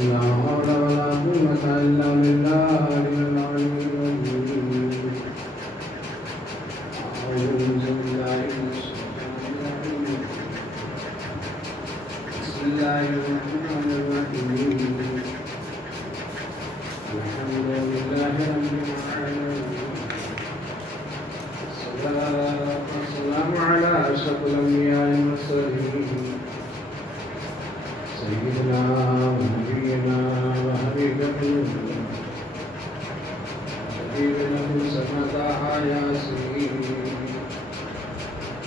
لا حول ولا قوة إلا بالله العلي العظيم. أعوذ بالله من الشيطان الرجيم. بسم الله الرحمن الرحيم. الحمد لله رب العالمين. الصلاة والسلام على أشرف الأنبياء والمرسلين سيدنا ونبينا وحبيبنا حبيبنا سمة ياسين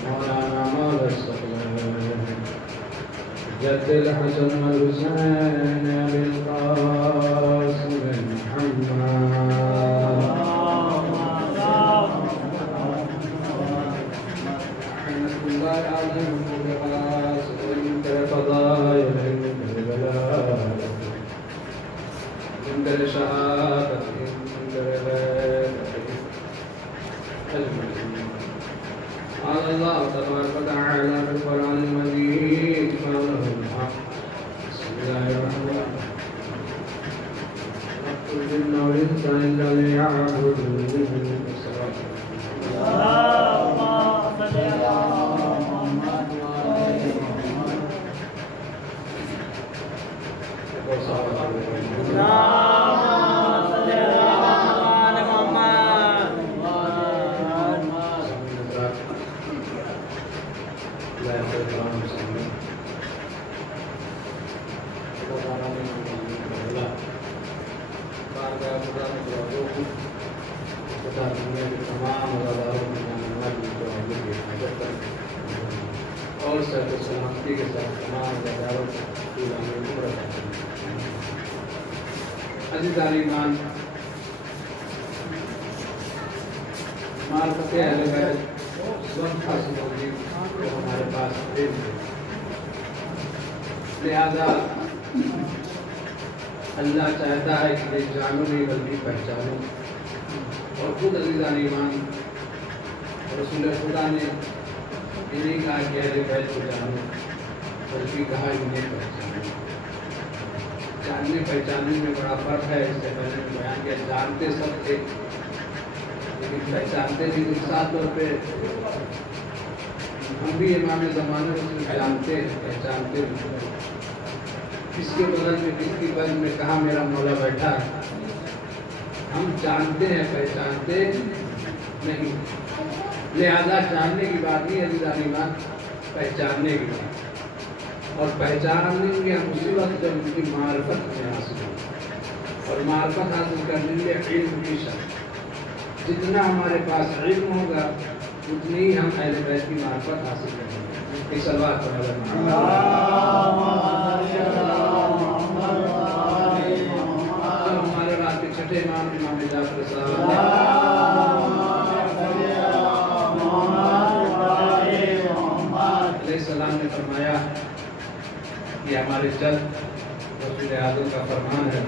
مولانا مولى الصقلين جد الحسن والحسين بالقاسم محمد رحمة الله عليهم بالقاس ومن فضائل من شهادة قال الله تبارك وتعالى في القرآن المجيد قوله الحق. بسم الله الرحمن الرحيم. رب الجن والإنس إلا ليعبدون. اور صحت و سلامتی کے ساتھ تمام اداروں کو عزیزان ایمان، معرفت اہل بیت وقت حاصل ہوگی تو ہمارے پاس علم ہے، لہذا اللہ چاہتا ہے کہ یہ جانو نہیں بلکہ پہچانو، اور خود عزیزان ایمان رسول خدا نے یہ نہیں کہا کہ اہل بیت کو جانو بلکہ کہا انہیں پہچانو۔ جاننے پہچاننے میں بڑا فرق ہے، اس سے پہلے بیان کیا جانتے سب تھے لیکن پہچانتے نہیں تھے۔ خاص طور پہ ہم بھی امام زمانے سے جانتے ہیں پہچانتے ہیں، کس کے بغل میں کس کی بغل میں کہاں میرا مولا بیٹھا ہے، ہم جانتے ہیں پہچانتے نہیں۔ لہذا جاننے کی بات نہیں عزیزان ایمان، پہچاننے کی بات، اور پہچانیں گے ہم اسی وقت جب ان کی معرفت ہمیں حاصل ہو، اور معرفت حاصل کرنے کے لیے علم کی شرط، جتنا ہمارے پاس علم ہوگا اتنی ہی ہم اہل بیت کی معرفت حاصل کریں گے۔ اس صلوات پر ہمارے رات کے چھٹے امام امام جعفر صاحب علیہ السلام نے فرمایا کہ ہمارے جد رسول اعظم کا فرمان ہے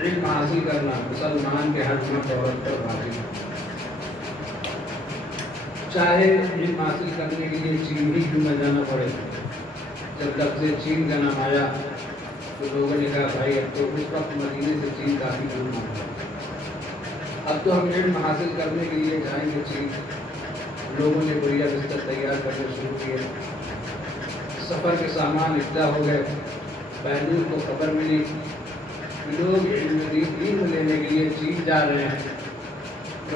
علم حاصل کرنا مسلمان کے حق میں عورت پر واجب ہے، چاہے علم حاصل کرنے کے لیے چین ہی کیوں نہ جانا پڑے۔ جب لفظ چین کا نام آیا تو لوگوں نے کہا بھائی اب تو اس وقت مدینے سے چین کافی دور نہ ہوا، اب تو ہم علم حاصل کرنے کے لیے جائیں گے چین۔ لوگوں نے بڑھیا بستر تیار کرنے شروع کیے، سفر کے سامان ابتدا ہو گئے، بہنوں کو خبر ملی لوگ علم لینے کے لیے چین جا رہے ہیں،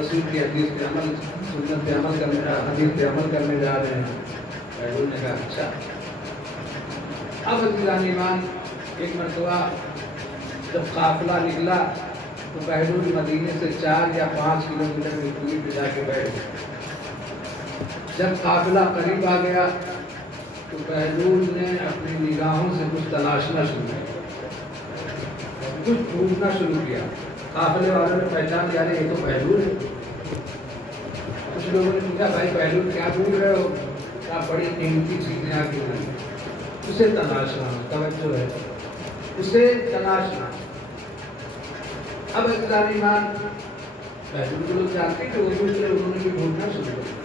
رسول کی حدیث پہ عمل سنت پہ عمل کرنے حدیث پہ عمل کرنے جا رہے ہیں۔ بہنوں نے کہا اچھا۔ اب عزیزان ایمان ایک مرتبہ جب قافلہ نکلا تو بہلول مدینے سے 4 یا 5 کلومیٹر کی دوری پہ جا کے بیٹھ گئے۔ جب قافلہ قریب آ گیا تو بہلول نے اپنی نگاہوں سے کچھ تلاشنا شروع کیا، کچھ ڈھونڈنا شروع کیا۔ قافلے والوں نے پہچان لیا یہ تو بہلول ہے۔ کچھ لوگوں نے پوچھا بھائی بہلول کیا ڈھونڈ رہے ہو؟ کہا بڑی قیمتی چیزیں آ کے ملی، اسے تلاشنا، توجہ ہے، اسے تلاشنا۔ اب عزیزان ایمان بہلول کو لوگ جانتے ہیں کہ وہ دوسرے انہوں نے بھی ڈھونڈنا شروع کر دیا۔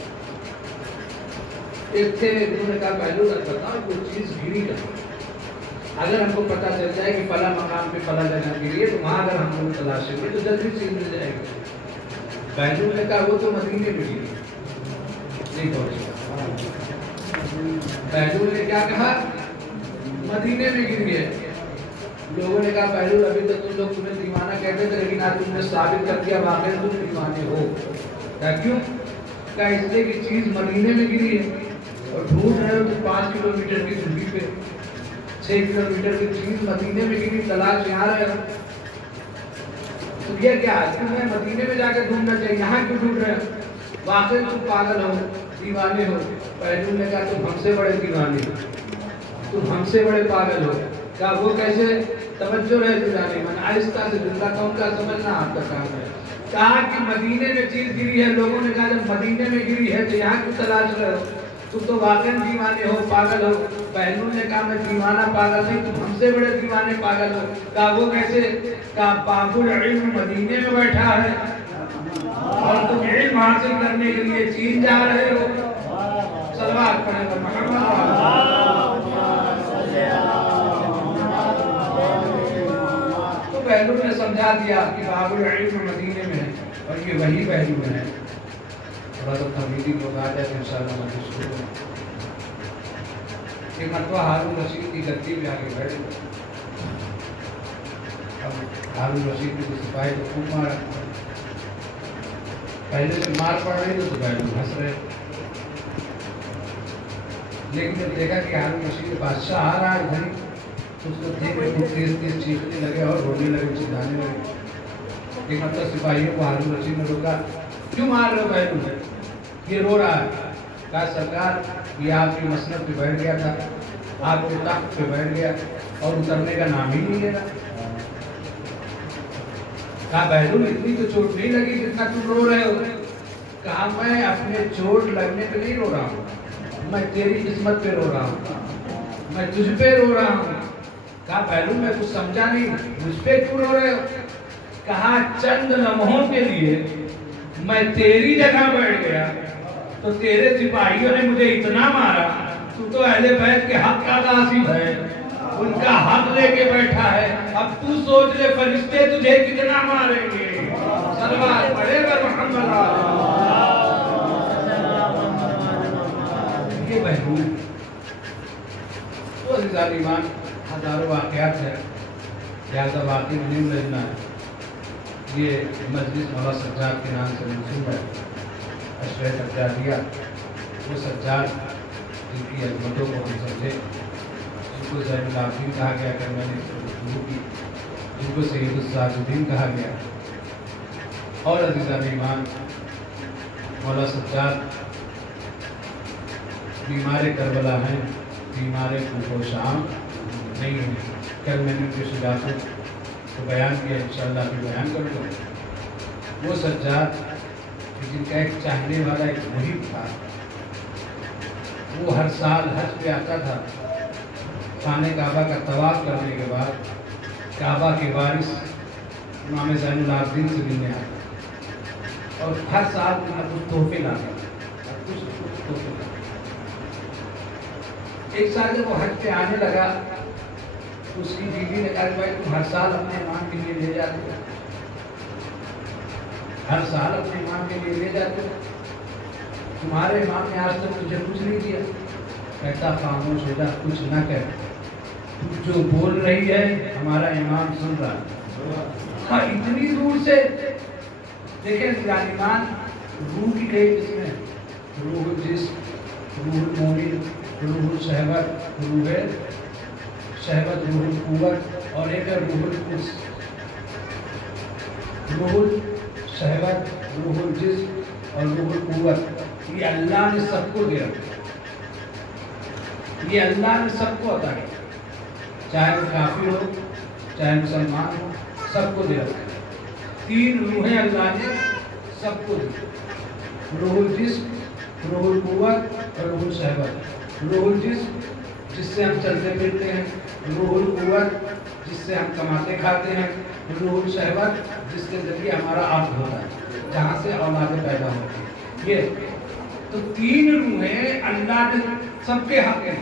ایک تھے انہوں نے کہا بہلول بتاؤ کوئی چیز گری کہاں؟ اگر ہم کو پتہ چل جائے کہ فلاں مقام پہ فلاں جگہ کے لیے تو وہاں اگر ہم لوگ تلاشیں گے تو جلدی چیز مل جائے گی. بہلول نے کہا وہ تو مدینے میں گری نہیں پہنچے. بہلول نے کیا کہا؟ مدینے میں گری ہے. لوگوں نے کہا بہلول ابھی تک تم لوگ تمہیں دیوانہ کہتے تھے لیکن آج تم نے ثابت کر دیا واقعی تم دیوانے ہو. کیوں؟ کہا اس لیے کہ چیز مدینے میں گری ہے اور ڈھونڈ رہے ہو تو 5 کلومیٹر کی دوری پہ 6 کلومیٹر کی چیز مدینے میں گری تلاش یہاں رہے ہو. تو یہ کیا ہے؟ تمہیں مدینے میں جا کے ڈھونڈنا چاہیے, یہاں کیوں ڈھونڈ رہے ہو؟ واقعی تم پاگل ہو, دیوانے ہو. بہلول نے کہا تم ہم سے بڑے دیوانے ہو, تم ہم سے بڑے پاگل ہو. کہا وہ کیسے؟ توجہ رہے دیوانے من آہستہ سے زندہ قوم کا سمجھنا آپ کا کام ہے. کہا کہ مدینے میں چیز گری ہے. لوگوں نے کہا جب مدینے میں گری ہے تو یہاں کیوں تلاش رہے ہو؟ تم تو واقعی دیوانے ہو, پاگل ہو. بہلول نے کہا میں دیوانہ پاگل نہیں, تم ہم سے بڑے دیوانے پاگل ہو. کہا وہ کیسے؟ کہا باب العلم مدینے میں بیٹھا ہے اور تم علم حاصل کرنے کے لیے چین جا رہے ہو. صلوات پڑھیں گے محمد. تو بہلول نے سمجھا دیا کہ باب العلم مدینے میں ہے اور یہ وہی بہلول ہے. تھوڑا تو تمہیدی کو آ جائے تو انشاءاللہ مجلس شروع ہو. ایک مرتبہ ہارون رشید کی گدی میں آگے بیٹھ گئے. اب ہارون رشید نے سپاہی کو خوب مارا. پہلے سے مار پڑ رہی تو بہلول ہنس رہے, لیکن جب دیکھا کہ ہارون رشید بادشاہ آ رہا ہے ادھر تو اس کو دیکھ کے تیز تیز چیخنے لگے اور رونے لگے, چلانے لگے. ایک مرتبہ سپاہیوں کو ہارون رشید نے روکا, کیوں مار رہے ہو بہلول؟ یہ رو رہا ہے. کہا سرکار یہ آپ کی مسند پہ بیٹھ گیا تھا, آپ کے تخت پہ بیٹھ گیا اور اترنے کا نام ہی نہیں لینا. کہا بہلول اتنی تو چوٹ نہیں لگی جتنا تم رو رہے ہو. کہا میں اپنے چوٹ لگنے پہ نہیں رو رہا ہوں, میں تیری قسمت پہ رو رہا ہوں, میں تجھ پہ رو رہا ہوں. کہا بہلول میں کچھ سمجھا نہیں, مجھ پہ کیوں رو رہے ہو؟ کہا چند لمحوں کے لیے میں تیری جگہ بیٹھ گیا تو تیرے سپاہیوں نے مجھے اتنا مارا, تو اہل بیت کے حق کا غاصب ہے, ان کا حق لے کے بیٹھا ہے. اب تو سوچ لے فرشتے تجھے کتنا ماریں گے. صلوات پڑھے گا محمد. یہ بہلول تو عزیزان ایمان ہزاروں واقعات ہے, لہذا واقعی نہیں ملنا ہے. یہ مجلس مولا سجاد کے نام سے منسوب ہے. اشرح سجادیہ, وہ سجاد جن کی عظمتوں کو ہم سمجھے, جن کو زین العابدین کہا گیا اگر میں نے شروع کی, جن کو سید الساجدین کہا گیا. اور عزیزان ایمان مولا سجاد بیمار کربلا ہیں, بیمار کوفہ و شام نہیں ہیں. کل میں نے ان کی شجاعتوں کو بیان کیا, انشاءاللہ بھی بیان کروں گا. وہ سجاد جن کا ایک چاہنے والا ایک محب تھا, وہ ہر سال حج پہ آتا تھا. خانہ کعبہ کا طواف کرنے کے بعد کعبہ کے وارث امام زین العابدین سے ملنے آتا اور ہر سال کچھ تحفے لاتا. ایک سال جب وہ حج پہ آنے لگا تو اس کی بیوی نے کہا کہ بھائی تم ہر سال اپنے امام کے لیے لے جاتے ہو, ہر سال اپنے امام کے لیے لے جاتے ہو, تمہارے امام نے آج تک تجھے کچھ نہیں دیا. کہتا خاموش ہو جا, کچھ نہ کہہ, جو بول رہی ہے ہمارا امام سن رہا ہے. اتنی دور سے دیکھیں ایمان, روح کی کئی قسمیں, روح الجسم, روح المومن, روح الشہوت, روح شہوت, روح القوت, اور ایک ہے روح القدس. روح الشہوت, روح الجسم اور روح القوت, یہ اللہ نے سب کو دے رکھا, یہ اللہ نے سب کو عطا کیا, چاہے وہ کافر ہو چاہے مسلمان ہو, سب کو دے رکھا. 3 روحیں اللہ نے سب کو دی, روح الجسم, روح القوت اور روح الشہوت. روح الجسم جس سے ہم چلتے پھرتے ہیں, روح القوت جس سے ہم کماتے کھاتے ہیں, روح الشہوت جس کے ذریعے ہمارا عقد ہوتا ہے, جہاں سے اولادیں پیدا ہوتی ہیں. یہ تو 3 روحیں اللہ نے سب کے حق ہیں.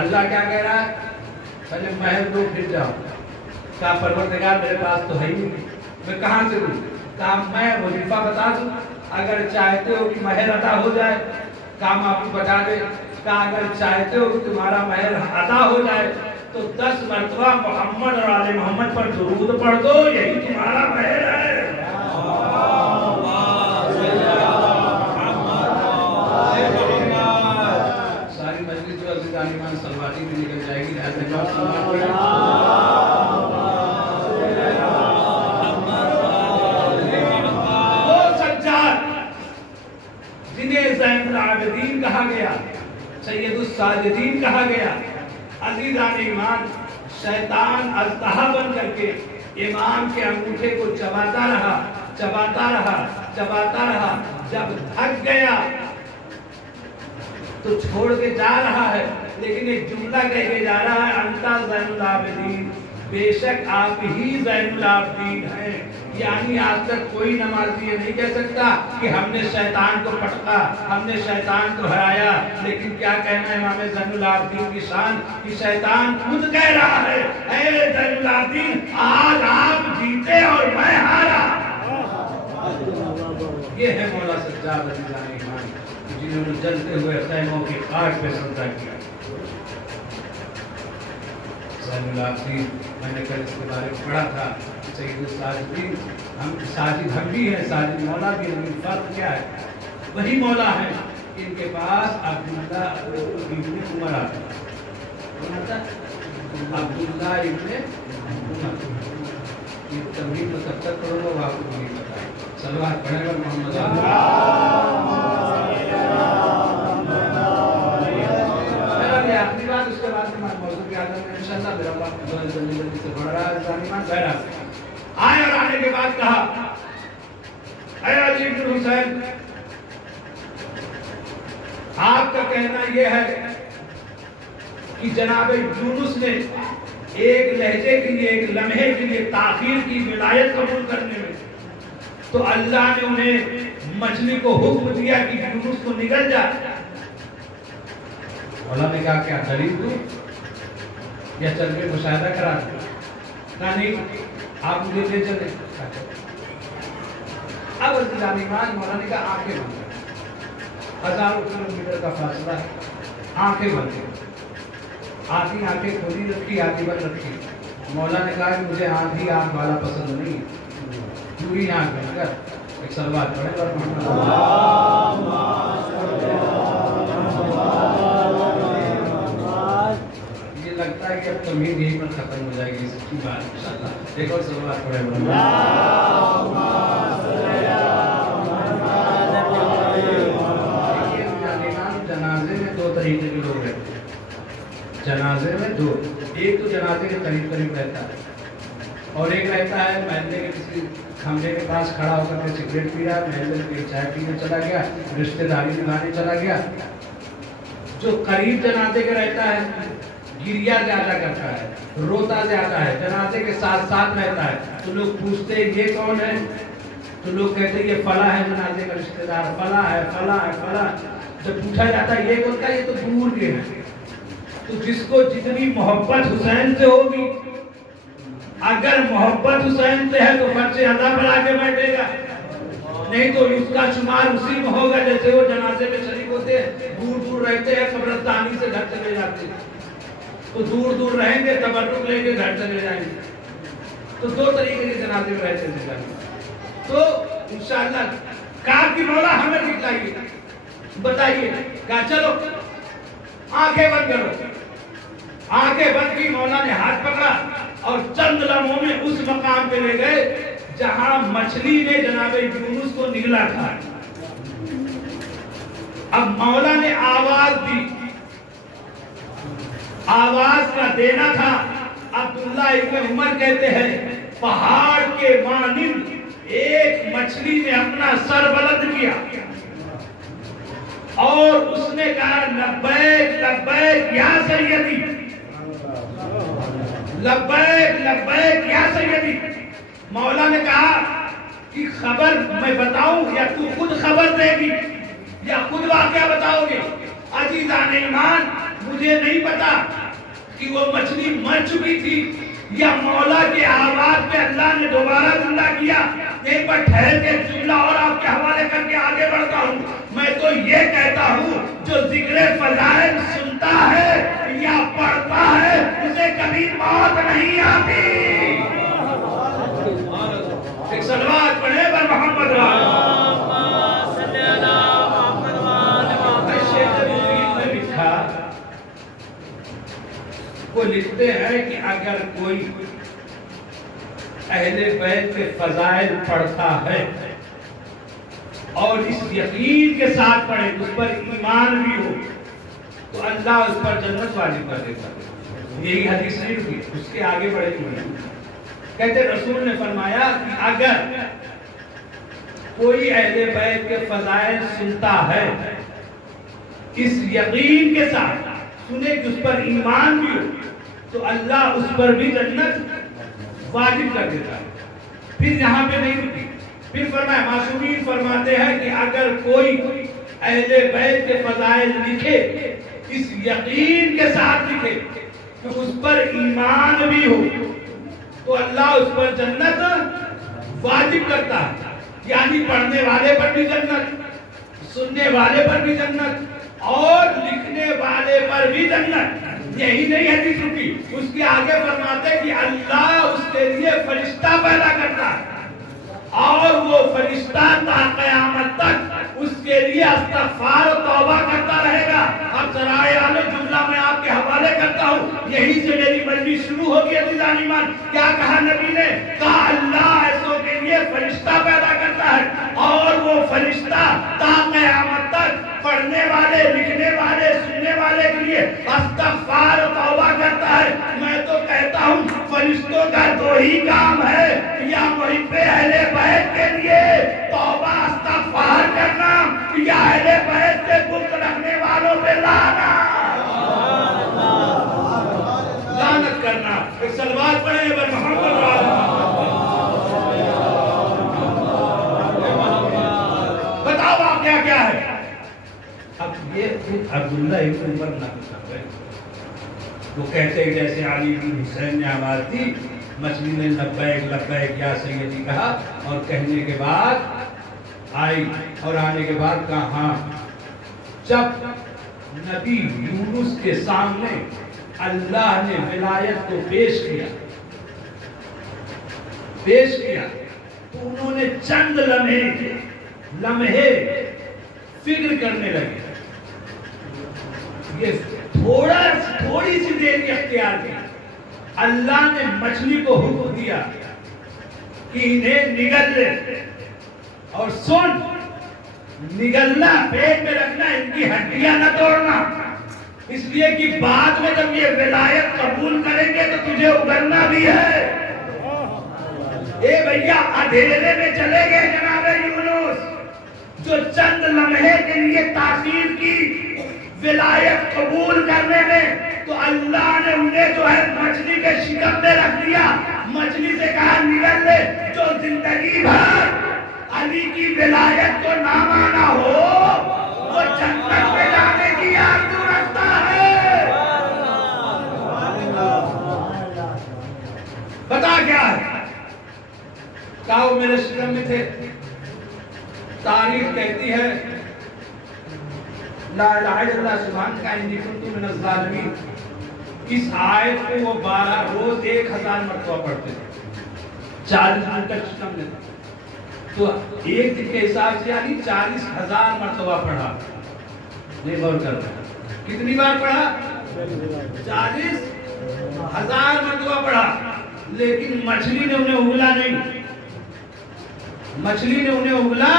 اللہ کیا کہہ رہا ہے؟ پہلے محل دو پھر جاؤ. کہا پروردگار میرے پاس تو ہے ہی نہیں, میں کہاں سے دوں؟ کہا میں وظیفہ بتا دوں, اگر چاہتے ہو کہ محل عطا ہو جائے کام آپ کو بتا دے. کہا اگر چاہتے ہو کہ تمہارا محل عطا ہو جائے تو 10 مرتبہ محمد اور آل محمد پر درود پڑھ دو, یہی تمہارا محل ہے. ساری مجلس جو عزیز عالمان سلواتی میں نکل جائے گی. وہ سجاد جنہیں زین العابدین کہا گیا, سید الساجدین کہا گیا, عزیزان ایمان شیطان اژدہا بن کر کے امام کے انگوٹھے کو چباتا رہا چباتا رہا چباتا رہا. جب تھک گیا تو چھوڑ کے جا رہا ہے, لیکن ایک جملہ کہہ کے جا رہا ہے, انتا زین العابدین, بے شک آپ ہی زین العابدین ہیں. یعنی آج تک کوئی نمازی یہ نہیں کہہ سکتا کہ ہم نے شیطان کو پٹکا, ہم نے شیطان کو ہرایا. لیکن کیا کہنا ہے امام زین العابدین کی شان کہ شیطان خود کہہ رہا ہے, اے زین العابدین آج آپ جیتے اور میں ہارا. یہ ہے مولا سجاد عزیزان ایمان جنہوں نے جلتے ہوئے خیموں کی خاک پہ سجدہ کیا. زین العابدین میں نے کل اس کے بارے میں پڑھا تھا, سید الساجدین, ہم ساجد ہم بھی ہیں, ساجد مولا بھی, لیکن فرق کیا ہے؟ وہی مولا ہے. ان کے پاس عبداللہ ابن عمر آتا ہے. کون آتا ہے؟ عبداللہ ابن عمر. یہ تمہید تو تب تک کرو گا, آپ کو نہیں پتا ہے. صلوات پڑھے گا محمد آخری بات, اس کے بعد موضوع کی آدم میں انشاءاللہ میرا وقت جلدی جلدی سے بڑھ رہا ہے. ظالمان بہرا آئے اور آنے کے بعد کہا, اے علی بن حسین آپ کا کہنا یہ ہے کہ جناب یونس نے ایک لہجے کے لیے, ایک لمحے کے لیے تاخیر کی ولایت قبول کرنے میں, تو اللہ نے انہیں مچھلی کو حکم دیا کہ یونس کو نگل جا. مولا نے کہا کیا دلیل دوں یا چل کے مشاہدہ کرا دوں؟ کہا نہیں, آپ مجھے لے چلیں. اب عزیزان ایمان مولا نے کہا آنکھیں بند کر, 1000 کلومیٹر کا فاصلہ ہے, آنکھیں بند کر. آدھی آنکھیں کھولی رکھی, آدھی بند رکھی. مولا نے کہا کہ مجھے آدھی آنکھ والا پسند نہیں, پوری آنکھ بند کر. ایک صلوات پڑھے اور لگتا ہے کہ اب تمہید یہی پر ختم ہو جائے گی سچی بات انشاءاللہ. ایک اور صلوات پڑھے جنازے میں 2 طریقے کے لوگ رہتے ہیں. جنازے میں 2, ایک تو جنازے کے قریب قریب رہتا ہے, اور ایک رہتا ہے محلے کے کسی کھمبے کے پاس کھڑا ہو کر کے سگریٹ پی رہا ہے, محلے میں چائے پینے چلا گیا, رشتہ داری نبھانے چلا گیا. جو قریب جنازے کے رہتا ہے گریا زیادہ کرتا ہے, روتا زیادہ ہے, جنازے کے ساتھ ساتھ رہتا ہے. تو لوگ پوچھتے ہیں یہ کون ہے, تو لوگ کہتے ہیں یہ فلاں ہے جنازے کا رشتہ دار, فلاں ہے فلاں ہے فلاں. جب پوچھا جاتا ہے یہ کون کا, یہ تو دور کے ہے. تو جس کو جتنی محبت حسین سے ہوگی, اگر محبت حسین سے ہے تو فرش اعلیٰ پر آ کے بیٹھے گا, نہیں تو اس کا شمار اسی میں ہوگا جیسے وہ جنازے میں شریک ہوتے ہیں, دور دور رہتے ہیں, قبرستانی سے گھر چلے جاتے ہیں. تو دور دور رہیں گے, تبرک لیں گے, گھر چلے جائیں گے. تو 2 طریقے کے جنازے میں رہتے ہیں. تو انشاءاللہ کہا کہ مولا ہمیں دکھلائیے, بتائیے. کہا چلو آنکھیں بند کرو. آنکھیں بند کی, مولا نے ہاتھ پکڑا اور چند لمحوں میں اس مقام پہ لے گئے جہاں مچھلی نے جناب یونس کو نگلا تھا. اب مولا نے آواز دی, آواز کا دینا تھا. عبداللہ ابن عمر کہتے ہیں پہاڑ کے مانند ایک مچھلی نے اپنا سر بلند کیا اور اس نے کہا لبیک لبیک یا سیدی, لبیک لبیک یا سیدی. مولا نے کہا کہ خبر میں بتاؤں یا تو خود خبر دے گی یا خود واقعہ بتاؤ گے؟ عزیزان ایمان مجھے نہیں پتا کہ وہ مچھلی مر چکی تھی یا مولا کے آواز پہ اللہ نے دوبارہ زندہ کیا۔ ایک بار ٹھہر کے جملہ اور آپ کے حوالے کر کے آگے بڑھتا ہوں۔ میں تو یہ کہتا ہوں جو ذکر فضائل سنتا ہے یا پڑھتا ہے اسے کبھی موت نہیں آتی۔ ایک صلوات پڑھے بر محمد وہ لکھتے ہیں کہ اگر کوئی اہل بیت کے فضائل پڑھتا ہے اور اس یقین کے ساتھ پڑھے اس پر ایمان بھی ہو تو اللہ اس پر جنت واجب کر دیتا ہے۔ یہی حدیث نہیں ہوئی، اس کے آگے بڑھے ہوئے کہتے رسول نے فرمایا کہ اگر کوئی اہل بیت کے فضائل سنتا ہے اس یقین کے ساتھ سنے کہ اس پر ایمان بھی ہو تو اللہ اس پر بھی جنت واجب کر دیتا ہے۔ پھر یہاں پہ نہیں رکی، پھر فرمایا معصومین فرماتے ہیں کہ اگر کوئی اہل بیت کے فضائل لکھے اس یقین کے ساتھ لکھے کہ اس پر ایمان بھی ہو تو اللہ اس پر جنت واجب کرتا ہے۔ یعنی پڑھنے والے پر بھی جنت، سننے والے پر بھی جنت اور لکھنے والے پر بھی جنت۔ یہی نہیں حدیث رکی، اس کے آگے فرماتے ہیں کہ اللہ اس کے لیے فرشتہ پیدا کرتا ہے اور وہ فرشتہ تا قیامت تک اس کے لیے استغفار و توبہ کرتا رہے گا۔ اب سرائے عالم جملہ میں آپ کے حوالے کرتا ہوں، یہی سے میری مجلس شروع ہوگی عزیزان ایمان۔ کیا کہا نبی نے؟ کہا اللہ ایسوں کے لیے فرشتہ پیدا کرتا ہے اور وہ فرشتہ تا قیامت تک پڑھنے والے، لکھنے والے، سننے والے کے لیے استغفار و توبہ کرتا ہے۔ میں تو کہتا ہوں فرشتوں کا دو ہی کام ہے، یا محب اہل بیت کے لیے توبہ استغفار کرنا یا اہل بیت سے بغض رکھنے والوں پہ لعنت کرنا۔ ایک صلوات پڑھیں بر محمد بتاؤ واقعہ کیا ہے؟ اب یہ عبداللہ ابن عمر نقل کر رہے وہ کہتے ہیں جیسے علی بن حسین نے آواز دی، مچھلی نے لبیک لبیک یا سیدی کہا اور کہنے کے بعد آئی اور آنے کے بعد کہا ہاں۔ جب نبی یونس کے سامنے اللہ نے ولایت کو پیش کیا تو انہوں نے چند لمحے فکر کرنے لگے، یہ تھوڑی سی دیر اختیار کی۔ اللہ نے مچھلی کو حکم دیا کہ انہیں نگل لے اور سن، نگلنا پیٹ میں رکھنا، ان کی ہڈیاں نہ توڑنا، اس لیے کہ بعد میں جب یہ ولایت قبول کریں گے تو تجھے اگلنا بھی ہے۔ اے بھیا اندھیرے میں چلے گئے جناب یونس، جو چند لمحے کے لیے تاخیر کی ولایت قبول کرنے میں، تو اللہ نے انہیں جو ہے مچھلی کے شکم میں رکھ دیا۔ مچھلی سے کہا نگل لے، جو زندگی بھر علی کی ولایت کو نہ مانا ہو وہ جنت میں جانے کی آرزو رکھتا ہے۔ بتا کیا ہے؟ کہا وہ میرے شکم میں تھے۔ تاریخ کہتی ہے لا الہ الا اللہ سبحان کا انی کنت من الظالمین، اس آیت کو وہ 12 روز 1000 مرتبہ پڑھتے تھے، 40 دن تک شکم میں تھا، تو ایک دن کے حساب سے یعنی 40,000 مرتبہ پڑھا۔ نہیں غور کر رہا کتنی بار پڑھا؟ 40,000 مرتبہ پڑھا، لیکن مچھلی نے انہیں اگلا نہیں، مچھلی نے انہیں اگلا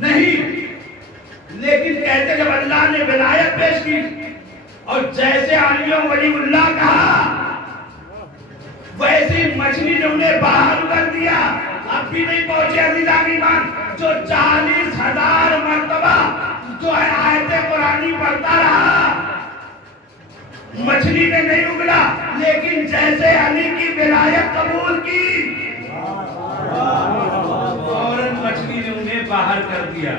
نہیں۔ لیکن کہتے جب اللہ نے ولایت پیش کی اور جیسے علی ولی اللہ کہا ویسے مچھلی نے انہیں باہر کر دیا۔ اب بھی نہیں پہنچے عزیزان ایمان، جو 40,000 مرتبہ جو ہے آیت قرآنی پڑھتا رہا، مچھلی نے نہیں اگلا، لیکن جیسے علی کی ولایت قبول کی فوراً مچھلی نے انہیں باہر کر دیا۔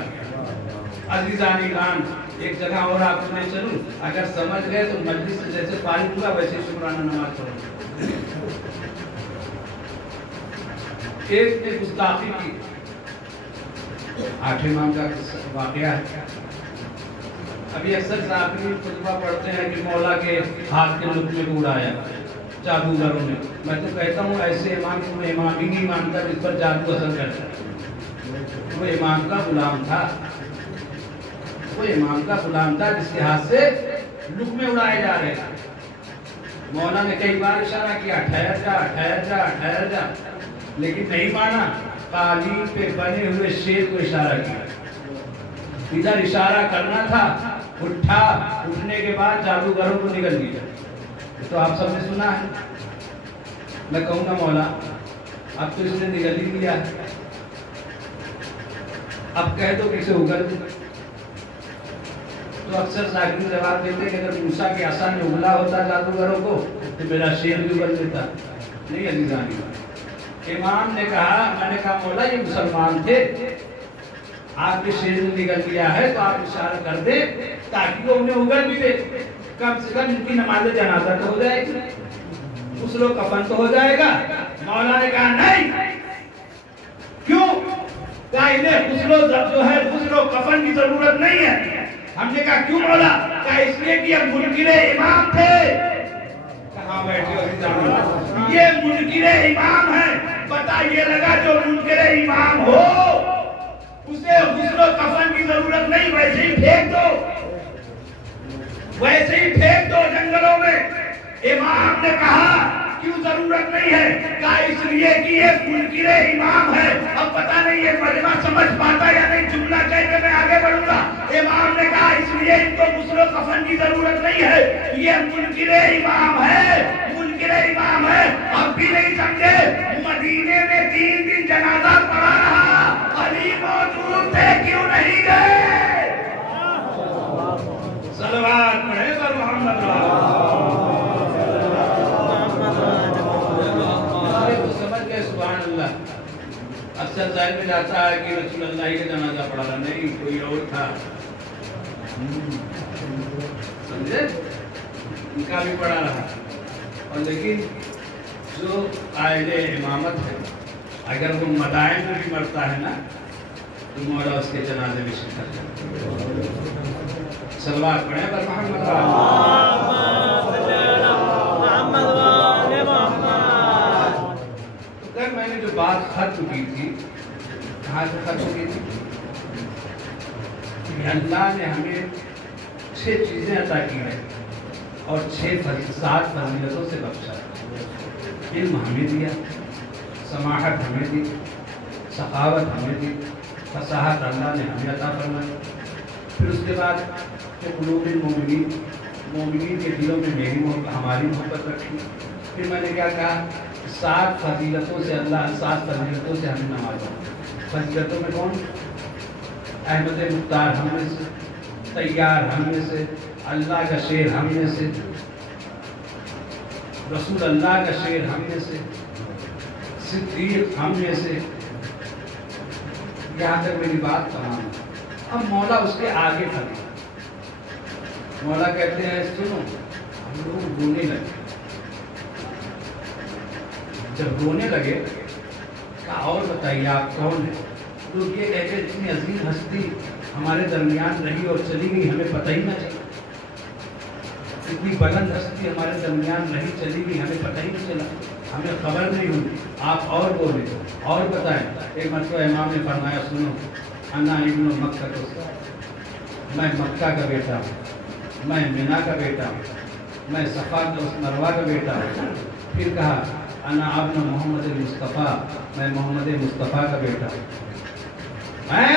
عزیزان ایمان، ایک جگہ اور آپ کو میں چلوں، اگر سمجھ گئے تو مجلس سے جیسے فارغ ہوا ویسے شکرانہ نماز پڑھو۔ ایک نے گستاخی کی، 8 امام کا واقعہ ہے۔ ابھی اکثر صحابی خطبہ پڑھتے ہیں کہ مولا کے ہاتھ کے لقمے کو اڑایا جادوگروں نے۔ میں تو کہتا ہوں ایسے امام کو میں امام ہی نہیں مانتا جس پر جادو اثر کرتا ہے۔ وہ امام کا غلام تھا، وہ امام کا غلام تھا جس کے ہاتھ سے لقمے اڑائے جا رہے تھے۔ مولا نے کئی بار اشارہ کیا ٹھہر جا ٹھہر جا ٹھہر جا، لیکن نہیں مانا۔ قالین پہ بنے ہوئے شیر کو اشارہ کیا، ادھر اشارہ کرنا تھا، اٹھا، اٹھنے کے بعد جادوگروں کو نگل دیا۔ تو آپ سب نے سنا ہے۔ میں کہوں گا مولا اب تو اس نے نگل ہی دیا، اب کہہ دو کسے اگل دے۔ تو اکثر ذاکرین جواب دیتے کہ اگر موسیٰ کے عصا نے اگلا ہوتا جادوگروں کو تو میرا شیر بھی اگل دیتا۔ نہیں عزیزانی، امام نے کہا، میں نے کہا مولا یہ مسلمان تھے، آپ کے شیر نے نگل دیا ہے تو آپ اشارہ کر دیں تاکہ وہ انہیں اگل بھی دے، کم سے کم ان کی نماز جنازہ تو ہو جائے گی، غسل و کفن تو ہو جائے گا۔ مولا نے کہا نہیں، کیوں؟ کہا انہیں غسل و کفن کی ضرورت نہیں ہے۔ ہم نے کہا کیوں مولا؟ کہا اس لیے کہ یہ منکر امام تھے۔ کہاں بیٹھے ہو؟ یہ منکر امام ہے، پتہ یہ لگا جو منکر امام ہو اسے غسل و کفن کی ضرورت نہیں، ویسے ہی پھینک دو، ویسے ہی پھینک دو جنگلوں میں۔ امام نے کہا کیوں ضرورت نہیں ہے؟ کہا اس لیے کہ یہ منکر امام ہے۔ اب پتہ نہیں یہ مجمع سمجھ پاتا یا نہیں، جملہ کہہ کے میں آگے بڑھوں گا۔ امام نے کہا اس لیے ان کو غسل و کفن کی ضرورت نہیں ہے، یہ منکر امام ہے، منکر امام ہے۔ اب بھی نہیں سمجھے؟ مدینے میں 3 دن جنازہ پڑا رہا، علی موجود تھے، کیوں نہیں گئے؟ صلوات پڑھے پر محمد اکثر ظاہر میں جاتا ہے کہ رسول اللہ کا جنازہ پڑھا رہا، نہیں کوئی اور تھا، سمجھے؟ ان کا بھی پڑھا رہا۔ اور لیکن جو قائد امامت ہے اگر وہ مدائن میں بھی مرتا ہے نا تو مولا اس کے جنازے میں شرکت کرتا ہے۔ صلوات پڑھیں پر محمد میں نے جو بات ختم کی تھی، کہاں سے ختم کی تھی؟ کہ اللہ نے ہمیں 6 چیزیں عطا کی ہیں اور 7 فضیلتوں سے بخشا۔ علم ہمیں دیا، سماحت ہمیں دی، سخاوت ہمیں دی، فصاحت اللہ نے ہمیں عطا فرمائی۔ پھر اس کے بعد قلوب المومنین، مومنین کے دلوں میں ہماری محبت رکھی۔ پھر میں نے کیا کہا؟ 7 فضیلتوں سے اللہ 7 فضیلتوں سے ہمیں نوازا۔ فضیلتوں میں کون؟ احمد مختار ہم میں سے، طیار ہم میں سے، اللہ کا شیر ہم میں سے، رسول اللہ کا شیر ہم میں سے، صدیق ہم میں سے۔ یہاں تک میری بات تمام۔ اب مولا اس کے آگے کھڑے، مولا کہتے ہیں سنو، ہم لوگ رونے لگے۔ جب رونے لگے کہا اور بتائیے آپ کون ہیں؟ لوگ یہ کہتے ہیں اتنی عظیم ہستی ہمارے درمیان رہی اور چلی گئی، ہمیں پتہ ہی نہ چلا۔ اتنی بلند ہستی ہمارے درمیان رہی، چلی گئی، ہمیں پتہ ہی نہیں چلا، ہمیں خبر نہیں ہوئی۔ آپ اور بولے اور بتائیں۔ ایک مرتبہ امام نے فرمایا سنو، انا ابن مکہ تو، میں مکہ کا بیٹا ہوں، میں مینا کا بیٹا ہوں، میں صفا مروہ کا بیٹا ہوں۔ پھر کہا انا ابن محمد المصطفیٰ، میں محمد مصطفیٰ کا بیٹا ہوں، میں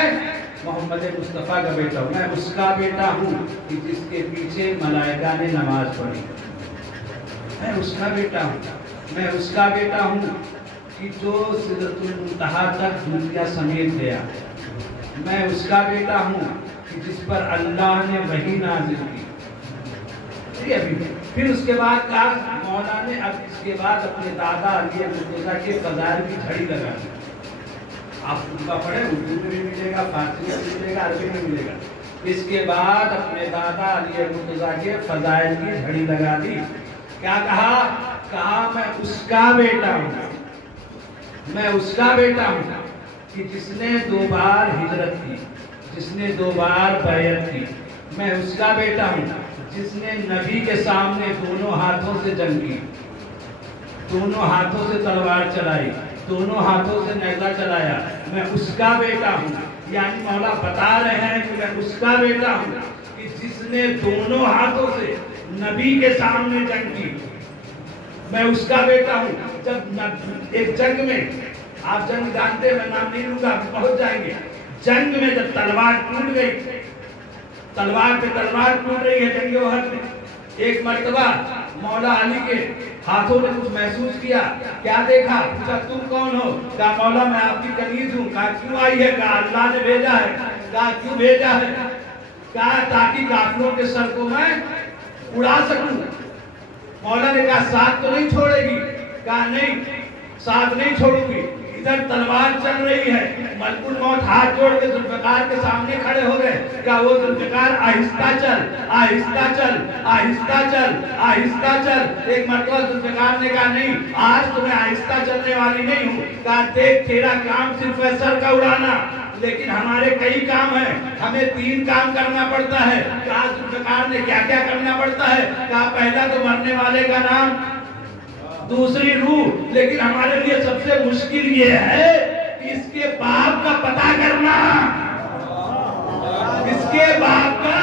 محمد مصطفیٰ کا بیٹا ہوں، میں اس کا بیٹا ہوں کہ جس کے پیچھے ملائکہ نے نماز پڑھی، میں اس کا بیٹا ہوں، میں اس کا بیٹا ہوں کہ جو سدرۃ المنتہا تک دنیا سمیت گیا، میں اس کا بیٹا ہوں کہ جس پر اللہ نے وحی نازل کی۔ پھر اس کے بعد کہا مولا نے اب اس کے بعد اپنے دادا علی مرتضیٰ کے فضائل کی جھڑی لگا دی۔ آپ ان کا پڑھیں، اردو میں بھی ملے گا، فارسی میں بھی ملے گا، عربی میں ملے گا۔ اس کے بعد اپنے دادا علی مرتضیٰ کے فضائل کی جھڑی لگا دی. کیا کہا؟ کہا میں اس کا بیٹا ہوں، میں اس کا بیٹا ہوں کہ جس نے 2 بار ہجرت کی، جس نے 2 بار بیعت کی. میں اس کا بیٹا ہوں جس نے نبی کے سامنے دونوں ہاتھوں سے جنگ کی، دونوں ہاتھوں سے تلوار چلائی، دونوں ہاتھوں سے نیزہ چلایا. میں اس کا بیٹا ہوں. یعنی مولا بتا رہے ہیں کہ میں اس کا بیٹا ہوں کہ جس نے دونوں ہاتھوں سے نبی کے سامنے جنگ کی. میں اس کا بیٹا ہوں. جب ایک جنگ میں، آپ جنگ جانتے ہیں، میں نام نہیں لوں گا، پہنچ جائیں گے. جنگ میں جب تلوار ٹوٹ گئی، تلوار پہ تلوار ٹوٹ رہی ہے جنگ احد میں، ایک مرتبہ مولا علی کے ہاتھوں نے کچھ محسوس کیا. کیا دیکھا؟ پوچھا تم کون ہو؟ کہا مولا میں آپ کی کنیز ہوں. کہا کیوں آئی ہے؟ کہا اللہ نے بھیجا ہے. کہا کیوں بھیجا ہے؟ کہا تاکہ کافروں کے سر کو میں اڑا سکوں. مولا نے کہا ساتھ تو نہیں چھوڑے گی؟ کہا نہیں، ساتھ نہیں چھوڑوں گی. ادھر تلوار چل رہی ہے، ملک الموت ہاتھ جوڑ کے ذوالفقار کے سامنے کھڑے ہو گئے. کہا وہ ذوالفقار آہستہ چل، آہستہ چل، آہستہ چل، آہستہ چل. ایک مرتبہ ذوالفقار نے کہا نہیں، آج تو میں آہستہ چلنے والی نہیں ہوں. کہا دیکھ تیرا کام صرف ہے سر کا اڑانا، لیکن ہمارے کئی کام ہیں، ہمیں 3 کام کرنا پڑتا ہے. کہا ذوالفقار نے کیا کیا کرنا پڑتا ہے؟ کہا پہلا تو مرنے والے کا نام، دوسری روح، لیکن ہمارے لیے سب سے مشکل یہ ہے کہ اس کے باپ کا پتہ کرنا، اس کے باپ کا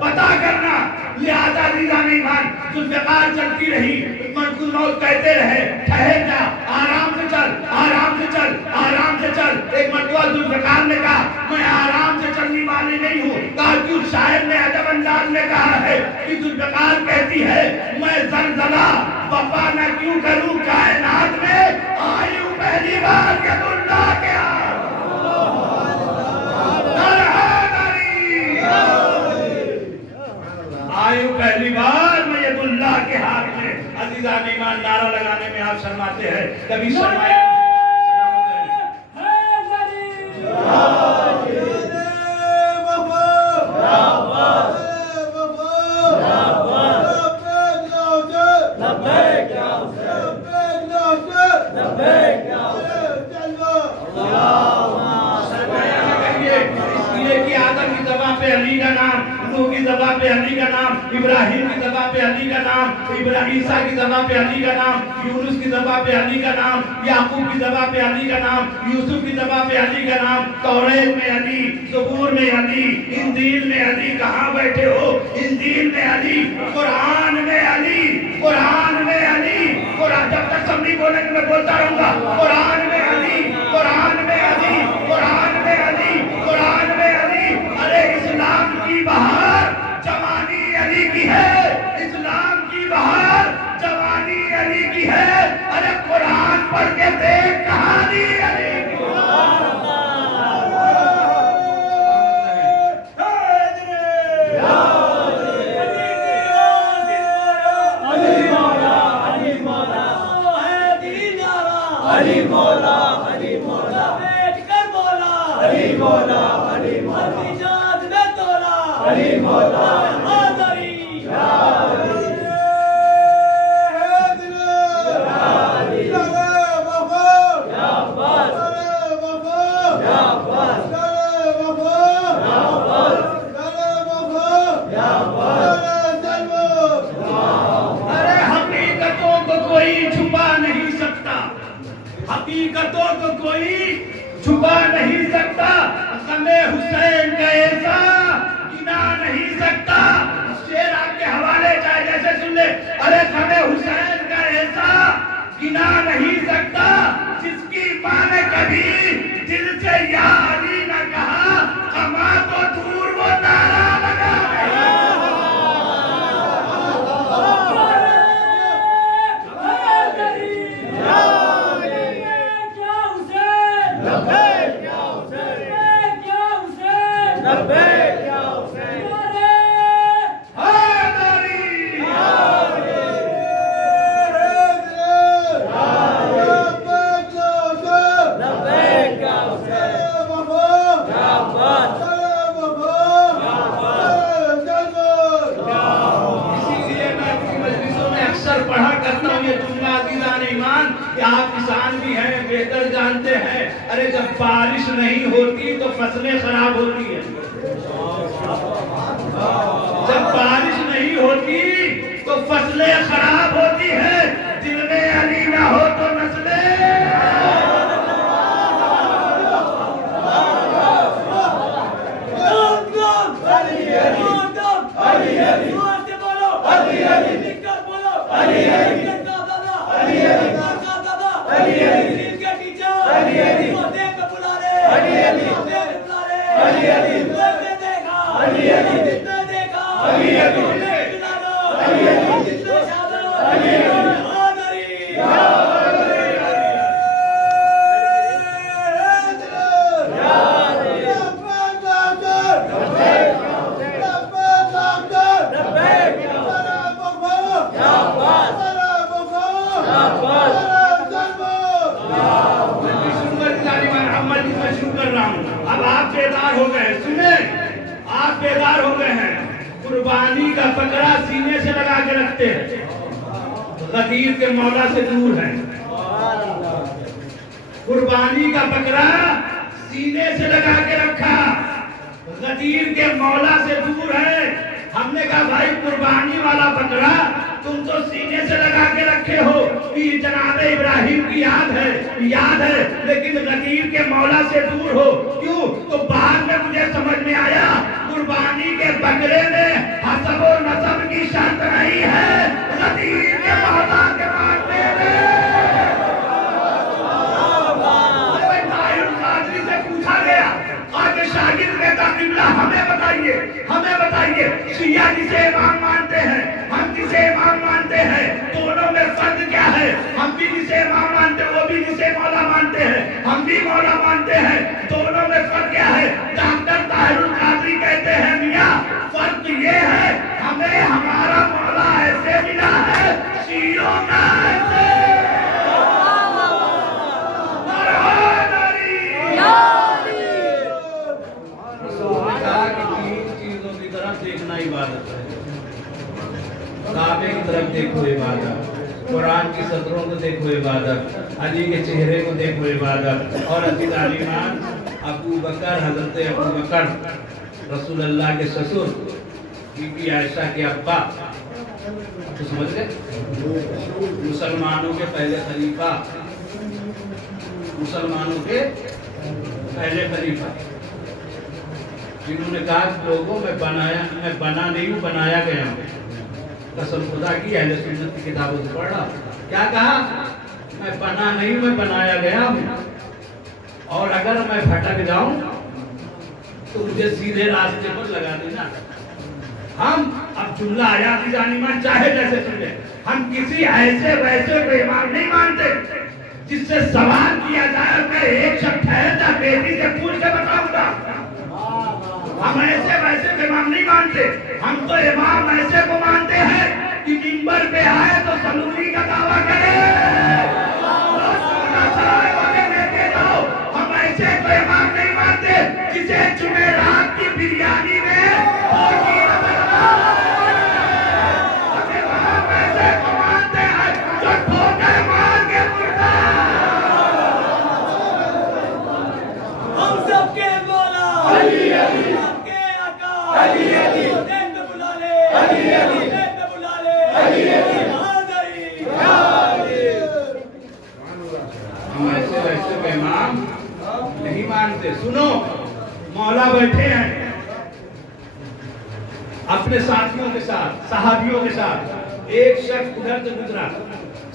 پتہ کرنا. لہذا عزیزان ایمان ذوالفقار چلتی رہی. ملک الموت کہتے رہے ٹھہر جا، آرام سے چل، آرام سے چل، آرام سے چل. ایک مرتبہ ذوالفقار نے کہا میں آرام سے چلنے والی نہیں ہوں. کہا کیوں؟ شاعر نے عجب انداز میں کہا ہے کہ ذوالفقار کہتی ہے میں زلزلہ وفا نہ کیوں کروں کائنات میں، آئی ہوں پہلی بار ید اللہ کے ہاتھ. آئی ہوں پہلی بار میں ید اللہ کے ہاتھ میں. عزیزان ایمان نعرہ لگانے میں آپ شرماتے ہیں، کبھی شرمائے علی کا نام، نوح کی زبان پہ علی کا نام، ابراہیم کی زبان پہ علی کا نام، عیسیٰ کی زبان پہ علی کا نام، یونس کی زبان پہ علی کا نام، یعقوب کی زبان پہ علی کا نام، یوسف کی زبان پہ علی کا نام. توریت میں علی، زبور میں علی، انجیل میں علی. کہاں بیٹھے ہو؟ انجیل میں علی، قرآن میں علی، قرآن میں علی. قرآن جب تک سب نہیں بولیں گے میں بولتا رہوں گا. قرآن میں علی، قرآن میں علی، قرآن میں علی، قرآن میں علی. ارے اسلام کی بہار جوانی علی کی ہے، اسلام کی بہار جوانی علی کی ہے. ارے قرآن پڑھ کے دیکھ کہانی علی کی. علی مولا، علی مولا، بیٹھ کر بولا، علی مولا، علی مولا، ایجاد میں تولا، علی مولا، حاضری، یا علی، حقیقتوں کو کوئی چھپا نہیں سکتا. غم حسین کا ایسا گنا نہیں سکتا. شعر آپ کے حوالے چاہے جیسے سن لے. ارے غم حسین کا ایسا گنا نہیں سکتا جس کی ماں نے کبھی دل سے یا علی نہ کہا. غماں تو دور وہ نعرہ لگا یا کہ آپ کسان بھی ہیں، بہتر جانتے ہیں، ارے جب بارش نہیں ہوتی تو فصلیں خراب ہوتی ہیں، جب بارش نہیں ہوتی تو فصلیں خراب ہوتی ہیں، دل میں علی نہ ہو تو نسلیں اب آپ بیدار ہو گئے، سنیں آپ بیدار ہو گئے ہیں، قربانی کا پکڑا سینے سے لگا کے رکھتے ہیں، غدیر کے مولا سے دور ہے، قربانی کا پکڑا سینے سے لگا کے رکھا، غدیر کے مولا سے دور ہے۔ ہم نے کہا بھائی قربانی والا پکڑا تم تو سینے سے لگا کے رکھے ہو، یہ جناب ابراہیم کی یاد ہے، لیکن غدیر کے مولا سے دور ہو، کیوں؟ تو بعد میں مجھے سمجھ میں آیا قربانی کے بکرے میں حسب و نسب کی شرط نہیں ہے، غدیر کے مولا کے ماننے میں پوچھا گیا آگے شاگرد کہتا قبلہ ہمیں بتائیے شیعہ جسے امام مانتے ہیں، ہم جسے امام مانتے ہیں، دونوں میں فرق کیا ہے؟ ہم بھی جسے امام مانتے ہیں، وہ بھی جسے مولا مانتے ہیں، ہم بھی مولا مانتے ہیں، دونوں میں فرق کیا ہے؟ ڈاکٹر طاہر القادری کہتے ہیں میاں فرق یہ ہے ہمیں ہمارا مولا ایسے ملا ہے، شیعوں کا ایسے۔ دیکھنا عبادت ہے، کعبے کی طرف دیکھو عبادت، قرآن کی سطروں کو دیکھو عبادت، علی کے چہرے کو دیکھو عبادت، اور عزیز عالمان ابو بکر، حضرت ابو بکر رسول اللہ کے سسر، بی بی عائشہ کے ابا، تو سمجھ گئے مسلمانوں کے پہلے خلیفہ، مسلمانوں کے پہلے خلیفہ، جنہوں نے کہا لوگوں میں بنا نہیں ہوں، بنایا گیا ہوں، قسم خدا کی اہل سنت کی کتابوں سے پڑھ رہا، کیا کہا؟ میں بنا نہیں ہوں، میں بنایا گیا ہوں، اور اگر میں بھٹک جاؤں تو مجھے سیدھے راستے پر لگا دینا۔ ہم اب جملہ آیاتی جانیمان چاہے جیسے سمجھے، ہم کسی ایسے ویسے کو امام نہیں مانتے جس سے سوال کیا جائے میں ایک شخص ٹھہرتا بیٹی سے پوچھ کے بتاؤں گا۔ ہم ایسے ویسے کو امام نہیں مانتے، ہم تو امام ایسے کو مانتے ہیں کہ منبر پہ آئے تو سلوری کا دعویٰ کرے، ہم ایسے کو امام نہیں مانتے جسے جمعرات کی بریانی میں ہم ایسے ویسے کے امام نہیں مانتے۔ سنو مولا بیٹھے ہیں اپنے ساتھیوں کے ساتھ، صحابیوں کے ساتھ، ایک شخص ادھر سے گزرا،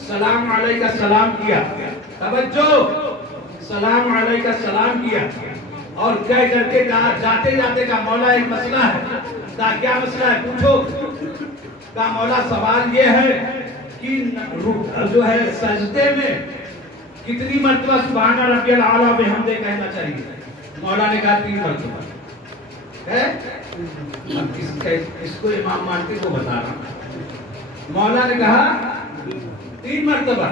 سلام علیکہ سلام کیا، توجہ، سلام علیکہ سلام کیا، اور کہہ کر کے کہا جاتے جاتے کا مولا ایک مسئلہ ہے، کیا مسئلہ ہے پوچھو؟ کا مولا سوال یہ ہے کہ جو ہے سجدے میں کتنی مرتبہ سبحان ربی الاعلیٰ بحمدہ کہنا چاہیے؟ مولا نے کہا 3 مرتبہ ہے، اب کس کو امام مانتے کو بتا رہا ہوں، مولا نے کہا 3 مرتبہ،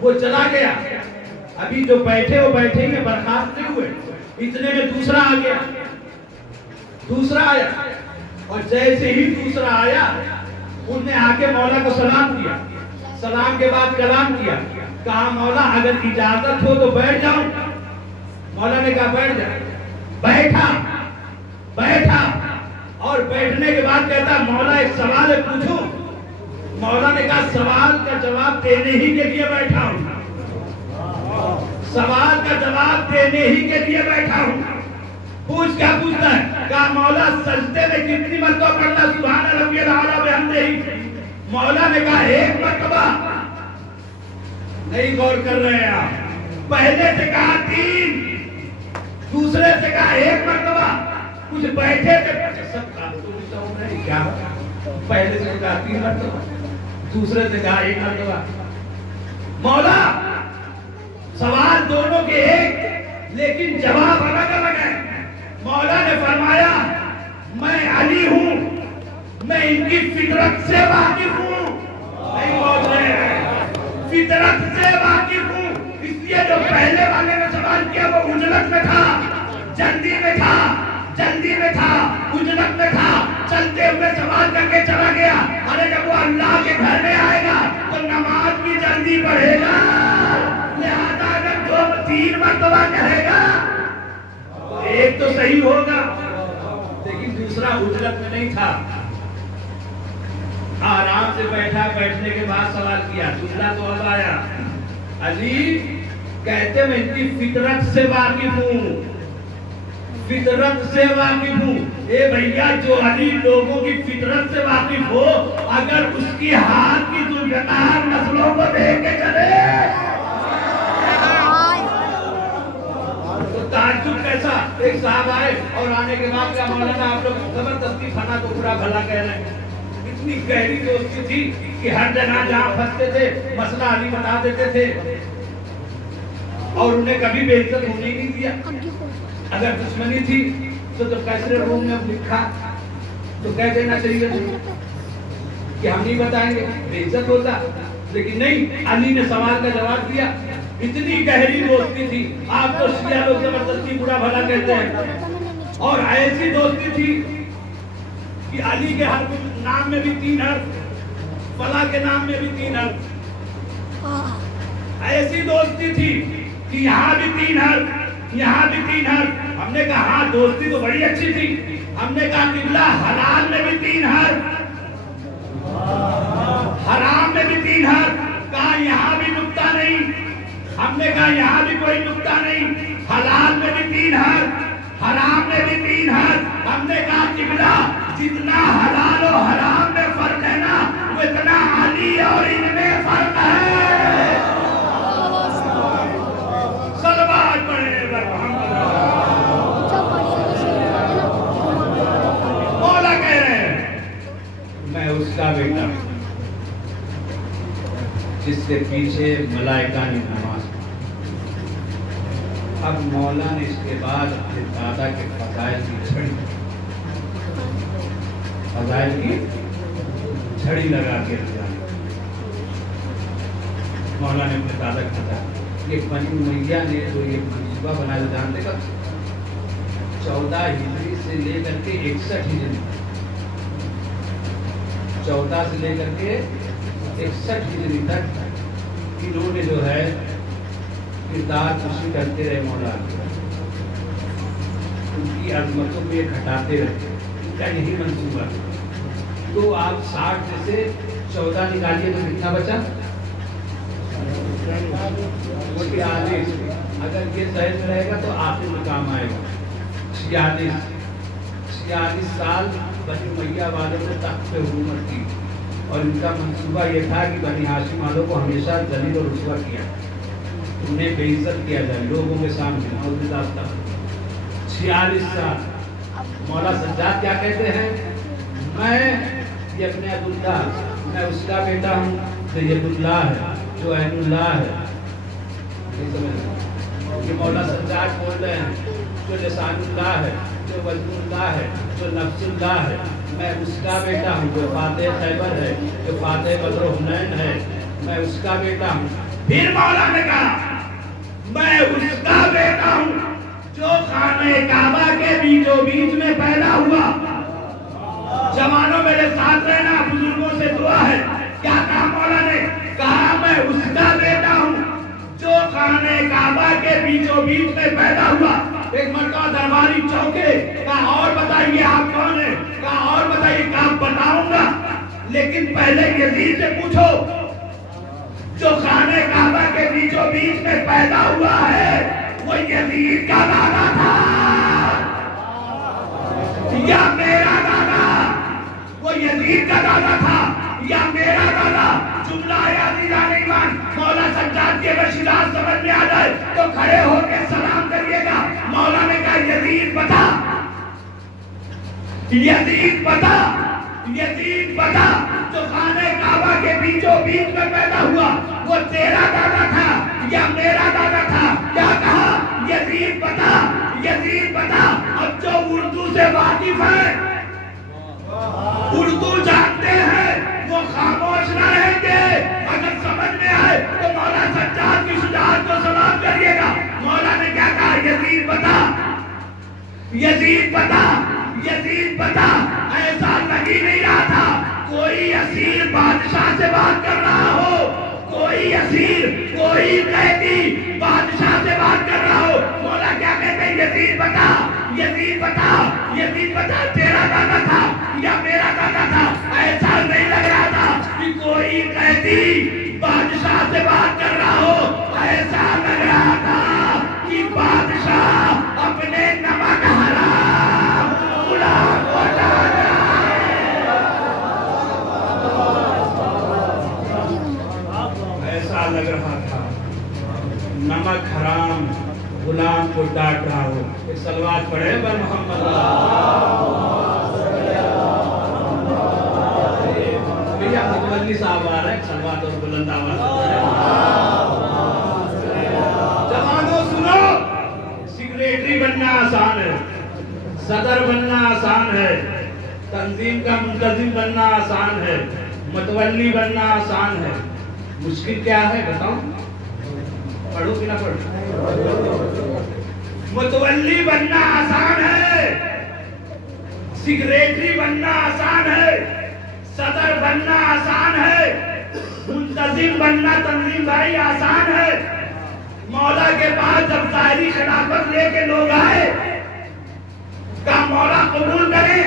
وہ چلا گیا، ابھی جو بیٹھے وہ بیٹھے ہی برخاست نہیں ہوئے، اتنے میں دوسرا آ گیا، دوسرا آیا، اور جیسے ہی دوسرا آیا انہوں نے آ کے مولا کو سلام کیا، سلام کے بعد کلام کیا، کہا مولا اگر اجازت ہو تو بیٹھ جاؤں. مولا نے کہا بیٹھ جا. بیٹھا اور بیٹھنے کے بعد کہتا مولا ایک سوال پوچھوں. مولا نے کہا سوال کا جواب دینے ہی کے لیے بیٹھا ہوں. سوال کا جواب دینے ہی کے لیے بیٹھا ہوں. پوچھ کیا پوچھتا ہے؟ کہا مولا سجدے میں کتنی مرتبہ پڑھنا سبحان ربی الاعلیٰ بحمدہ؟ مولا نے کہا ایک مرتبہ. نہیں غور کر رہے ہیں آپ. پہلے سے کہا 3, دوسرے سے کہا ایک مرتبہ. کچھ بیٹھے تھے سب کیا پہلے سے کہا 3 مرتبہ, دوسرے سے کہا 1 مرتبہ. مولا سوال دونوں کے ایک لیکن جواب الگ الگ ہے. مولا نے فرمایا میں علی ہوں, میں ان کی فطرت سے واقف ہوں. نہیں بول رہے ہیں, فطرت سے واقف ہوں. اس لیے جو پہلے والے نے سوال کیا وہ عجلت میں تھا, جلدی میں تھا, عجلت میں تھا, چلتے ہوئے سوال کر کے چلا گیا. ارے جب وہ اللہ کے گھر میں آئے گا تو نماز بھی جلدی پڑھے گا. لہذا اگر 2-3 مرتبہ کہے گا تو ایک تو صحیح ہوگا, لیکن دوسرا عجلت میں نہیں تھا. آرام سے بیٹھا, بیٹھنے کے بعد سوال کیا. دوسرا تو اب آیا. علی کہتے میں ان کی فطرت سے واقف ہوں, فطرت سے واقف ہوں. اے بھیا جو علی لوگوں کی فطرت سے واقف ہو, اگر اس کی ہاتھ کی ذوالفقار نسلوں کو دیکھ کے چلے تو تعجب کیسا. ایک صاحب آئے اور آنے کے بعد کیا مولانا آپ لوگ زبردستی کھانا تو پورا بھلا کہہ رہے ہیں. اتنی گہری دوستی تھی کہ ہر جگہ جہاں پھنستے تھے مسئلہ علی بتا دیتے تھے اور انہیں کبھی بے عزت ہونے ہی نہیں دیا. اگر دشمنی تھی تو جب کیسرے روم میں لکھا تو کہہ دینا چاہیے کہ ہم نہیں بتائیں گے, بے عزت ہوتا. لیکن نہیں, علی نے سوال کا جواب دیا. اتنی گہری دوستی تھی. آپ تو شیعہ لوگ زبردستی برا بھلا کہتے ہیں, اور ایسی دوستی تھی کہ علی کے ہر نام میں بھی 3 حرف, فلاں کے نام میں بھی 3 حرف. ایسی دوستی تھی کہ یہاں بھی 3 حرف, یہاں بھی 3 حرف. ہم نے کہا ہاں دوستی تو بڑی اچھی تھی. ہم نے کہا قبلہ حلال میں بھی 3 حرف, حرام میں بھی 3 حرف. کہا یہاں بھی نقطہ نہیں. ہم نے کہا یہاں بھی کوئی نقطہ نہیں. حلال میں بھی 3 حرف, حرام میں بھی 3 حرف. ہم نے کہا قبلہ جتنا حلال و حرام میں فرق ہے نا, اتنا علی اور ان میں فرق ہے. صلوات پڑھیں محمد. مولا کہہ رہے ہیں میں اس کا بیٹا جس سے پیچھے ملائکہ نے نماز پڑھی. اب مولا نے اس کے بعد اپنے دادا کے فضائل کی چھڑی لگا کے رکھا. مولا نے اپنے دادا کو بتایا کہ بنی امیہ نے جو یہ منصوبہ بنایا جانتے کب 14 ہجری سے لے کر کے 61 ہجری, 14 سے لے کر کے 61 ہجری تک انہوں نے جو ہے کردار کشی کرتے رہے. مولا ان کی عظمتوں کو یہ گھٹاتے رہے. ان کا یہی منصوبہ. تو آپ 60 میں سے 14 نکالیے تو کتنا بچا؟ 46. اگر یہ صحیح رہے گا تو آخر میں کام آئے گا. 46 سال بنی امیہ والوں نے تخت پہ حکومت کی, اور ان کا منصوبہ یہ تھا کہ بنی ہاشم والوں کو ہمیشہ ذلیل و رسوا کیا, انہیں بے عزت کیا جائے لوگوں کے سامنے. 46 سال. مولا سجاد کیا کہتے ہیں؟ میں ابن عبداللہ, میں اس کا بیٹا ہوں. سید اللہ ہے جو عین اللہ ہے. یہ مولا سجاد بول رہے ہیں جو لسان اللہ ہے, جو وجہ اللہ ہے, جو نفس اللہ ہے. میں اس کا بیٹا ہوں جو فاتح خیبر ہے, جو فاتح بدر و حنین ہے. میں اس کا بیٹا ہوں. پھر مولا نے کہا میں اس کا بیٹا ہوں جو خانہ کعبہ کے بیچوں بیچ میں پیدا ہوا. جوانوں میرے ساتھ رہنا, بزرگوں سے دعا ہے. کیا کہا مولا نے؟ کہا میں اس کا بیٹا ہوں کعبہ کے بیچوں بیچ میں پیدا ہوا. ایک مرتبہ درباری چوکے. کہا اور بتائیے آپ کون ہیں؟ کہا اور بتائیے. کہا بتاؤں گا لیکن پہلے یزید سے پوچھو جو خانہ کعبہ کے بیچوں بیچ میں پیدا ہوا ہے وہ یزید کا دادا تھا یا میرا دادا؟ وہ یزید کا دادا تھا یا میرا دادا؟ جملہ عزیزان ایمان مولا سجاد کے رشیدات سمجھ میں آ جائے تو کھڑے ہو کے سلام کریے گا. مولا نے کہا یزید بتا، یزید بتا، یزید بتا جو خانہ کعبہ کے بیچوں بیچ میں پیدا ہوا وہ تیرا دادا تھا یا میرا دادا تھا؟ کیا کہا؟ یزید بتا، یزید بتا. اب جو اردو سے واقف ہے، اردو جانتے ہیں، وہ خاموش نہ رہیں گے. اگر سمجھ میں آئے تو مولا سجاد کی شجاعت کو سلام کریے گا. مولا نے کیا کہا؟ یزید بتا، یزید بتا، یزید بتا. ایسا لگ ہی نہیں رہا تھا کوئی اسیر بادشاہ سے بات کر رہا ہو، کوئی اسیر، کوئی قیدی بادشاہ سے بات کر رہا ہو. مولا کیا کہتے ہیں؟ یزید بتا، یزید بتا، یزید بتا تیرا دادا تھا یا میرا دادا تھا؟ ایسا نہیں لگ رہا تھا کہ کوئی قیدی بادشاہ سے بات کر رہا ہو، ایسا لگ رہا تھا کہ بادشاہ اپنے نمک حرام غلام کو ڈال رہا ہے. ایسا لگ رہا تھا نمک حرام غلام کو ڈانٹ رہا ہو. ایک صلوات پڑھے بر محمد. بھیا متولی صاحب آ رہے ہیں، صلوات اور بلند آواز پڑھے. جوانوں سنو، سیکریٹری بننا آسان ہے، صدر بننا آسان ہے، تنظیم کا منتظم بننا آسان ہے، متولی بننا آسان ہے. مشکل کیا ہے بتاؤں؟ پڑھو کہ نہ پڑھو؟ متولی بننا آسان ہے، سیکریٹری بننا آسان ہے، صدر بننا آسان ہے، منتظم بننا تنظیم بھائی آسان ہے. مولا کے پاس جب ظاہری خلافت لے کے لوگ آئے کہا مولا قبول کریں،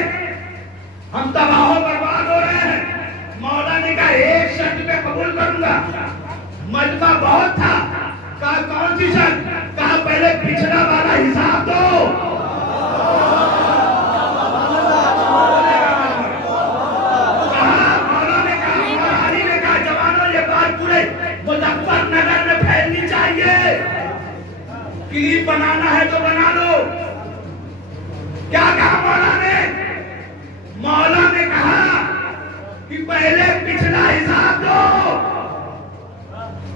ہم تباہ و برباد ہو رہے ہیں. مولا نے کہا ایک شرط پہ قبول کروں گا. مجمع بہت تھا. کہا کون سی شرط؟ کہا پہلے پچھلا والا حساب دو. کہا مولا نے کہا، مولا علی نے کہا جوانوں یہ بات پورے مظفر نگر میں پھیلنی چاہیے. کلپ بنانا ہے تو بنا دو. کیا کہا مولا نے؟ مولا نے کہا کہ پہلے پچھلا حساب دو.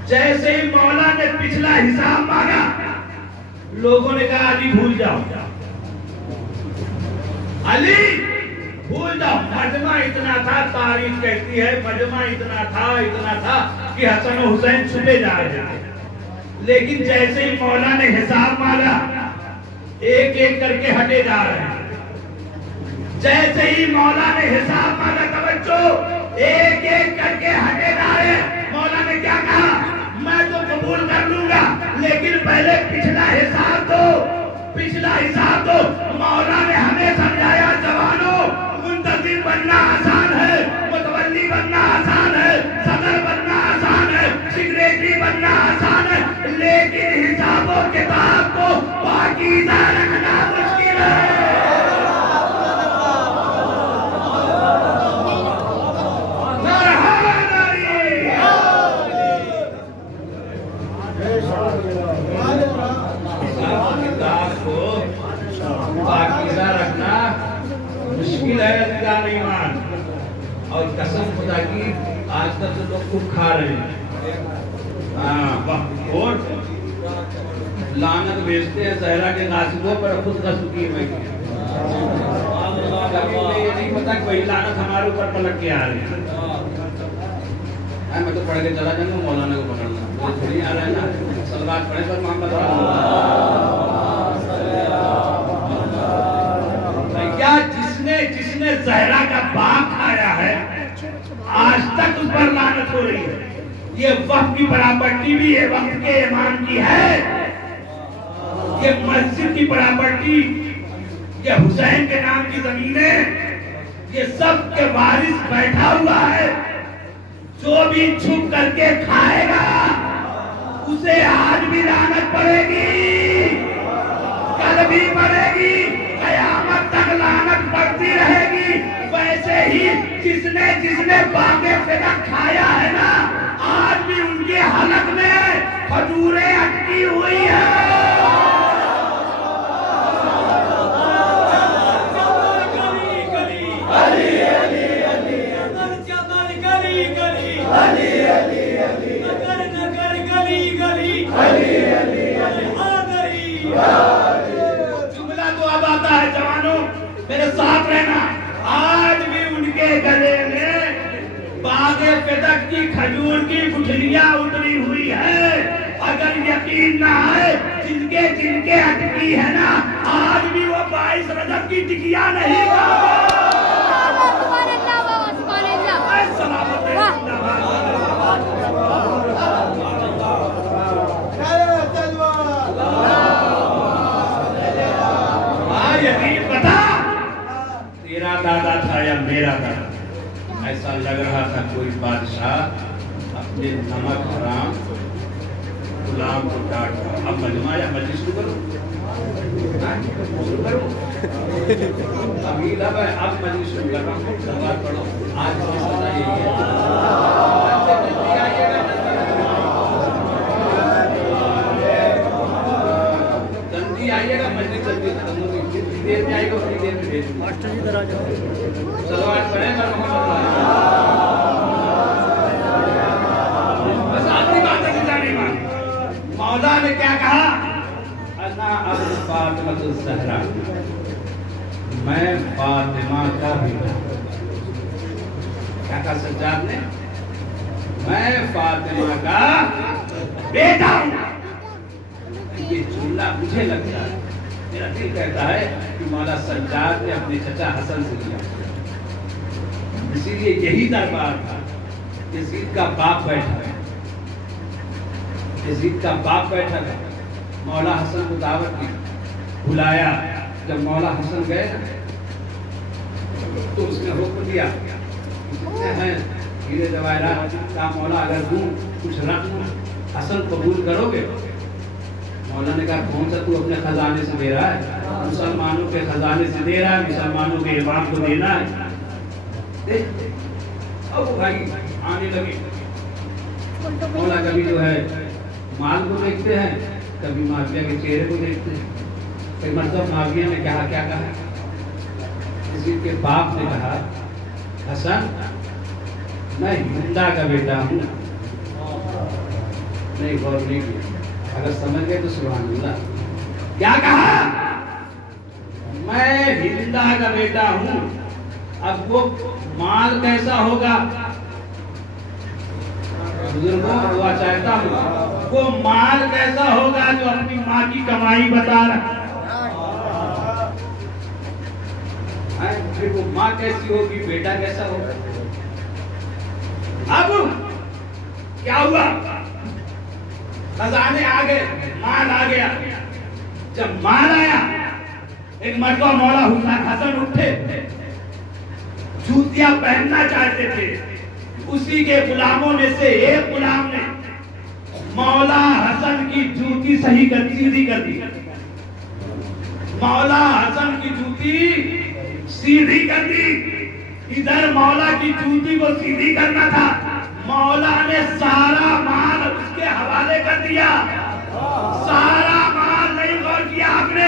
جیسے ہی مولا نے پچھلا حساب مانگا لوگوں نے کہا علی بھول جاؤ، علی بھول جاؤ. مجمع اتنا تھا، تاریخ کہتی ہے مجمع اتنا تھا کہ حسن و حسین چھپے جا رہے تھے. لیکن جیسے ہی مولا نے حساب مانگا ایک ایک کر کے ہٹے جا رہے ہیں. جیسے ہی مولا نے حساب مانگا، توجہ، ایک ایک کر کے ہٹے جا رہے ہیں. مولا نے کیا کہا؟ میں تو قبول کر لوں گا لیکن پہلے پچھلا حساب دو، پچھلا حساب دو. مولا نے ہمیں سمجھایا جوانوں منتظم بننا آسان ہے، متولی بننا آسان ہے، صدر بننا آسان ہے، سیکریٹری بننا آسان ہے، لیکن حساب و کتاب کو پاکیزہ رکھنا مشکل ہے. پاکیزہ رکھنا مشکل ہے عزیزان ایمان. اور قسم خدا کی آج تک تو لوگ خوب کھا رہے ہیں. اور لعنت بیچتے ہیں زہرا کے ناصبوں پر، خود غصب کی میں یہ نہیں پتا کہ وہی لعنت ہمارے اوپر پلٹ کے آ رہی ہے. میں تو پڑھ کے چلا جاؤں گا، مولانا کو پکڑنا تھوڑی آ رہا ہے نا. صلوات پڑھیں پر محمد. کیا جس نے زہرا کا باپ کھایا ہے آج تک اس پر لعنت ہو رہی ہے. یہ وقت کی پراپرٹی بھی یہ وقت کے امام کی ہے، یہ مسجد کی پراپرٹی، یہ حسین کے نام کی زمینیں، یہ سب کے وارث بیٹھا ہوا ہے۔ جو بھی چھپ کر کے کھائے گا اسے آج بھی لعنت پڑے گی، کل بھی پڑے گی، قیامت تک لعنت پڑتی رہے گی۔ ویسے ہی جس نے باغ فدق کھایا ہے نا، آج بھی ان کے حلق میں کھجوریں اٹکی ہوئی ہیں۔ جملہ تو اب آتا ہے جوانوں، میرے ساتھ رہنا۔ آج بھی ان کے گلے میں باغ فدق کی کھجور کی گٹھلیاں اتری ہوئی ہے۔ اگر یقین نہ آئے، جن کے اٹکی ہے نا، آج بھی وہ 22 رجب کی ٹکیاں نہیں تیرا دادا تھا یا میرا دادا، ایسا لگ رہا تھا کوئی بادشاہ اپنے نمک حرام غلام کو ڈانٹ رہا۔ اب مجمع یا مجلس شروع کرو، اب مجلس شروع کر رہا ہوں، سوال پڑھو۔ آج مسئلہ یہی ہے، جلدی آئیے گا، مجلس جلدی ختم ہوگی، جتنی دیر میں آئے گا اتنی دیر میں بھیج ماسٹر جی ادھر آ جاؤ، صلوات پڑھیں پر محمد بس آخری بات ہے جانے مان۔ مولا نے کیا کہا؟ انا ابو فاطمہ الزہرا، میں فاطمہ کا بیٹا۔ کیا کہا سجاد نے؟ میں فاطمہ کا بیٹا ہوں۔ یہ جملہ مجھے لگتا ہے، میرا دل کہتا ہے کہ مولا سجاد نے اپنے چچا حسن سے لیا، اسی لیے یہی دربار تھا۔ یزید کا باپ بیٹھا ہے، یزید کا باپ بیٹھا ہے، مولا حسن کو دعوت دی، بلایا۔ جب مولا حسن گئے تو اس نے حکم دیا جتنے ہیں ہیرے جواہرات کا مولا اگر دوں کچھ رکھ دوں، حسن قبول کرو گے؟ مولا نے کہا کون سا تو اپنے خزانے سے دے رہا ہے؟ مسلمانوں کے خزانے سے دے رہا ہے، مسلمانوں کے امام کو دینا ہے۔ اب بھائی آنے لگے، مولا کبھی جو ہے مال کو دیکھتے ہیں، کبھی معاویہ کے چہرے کو دیکھتے ہیں۔ ایک مرتبہ معاویہ نے کہا، کیا کہا؟ کسی کے باپ نے کہا حسن میں ہندا کا بیٹا ہوں۔ نہیں غور نہیں کیا، اگر سمجھ گئے تو سبحان اللہ۔ کیا کہا؟ میں ہندا کا بیٹا ہوں۔ اب وہ مال کیسا ہوگا؟ بزرگوں دعا چاہتا ہوں، وہ مال کیسا ہوگا جو اپنی ماں کی کمائی بتا رہا؟ پھر وہ ماں کیسی ہوگی، بیٹا کیسا ہوگا؟ اب کیا ہوا؟ خزانے آ گئے، مال آ گیا۔ جب مال آیا، ایک مرتبہ مولا حسن اٹھے، جوتیاں پہننا چاہتے تھے۔ اسی کے غلاموں میں سے ایک غلام نے مولا حسن کی جوتی سیدھی کر دی۔ مولا حسن کی جوتی سیدھی کر دی۔ ادھر مولا کی جوتی کو سیدھی کرنا تھا، مولا نے سارا مال اس کے حوالے کر دیا۔ سارا مال نہیں غور کیا آپ نے؟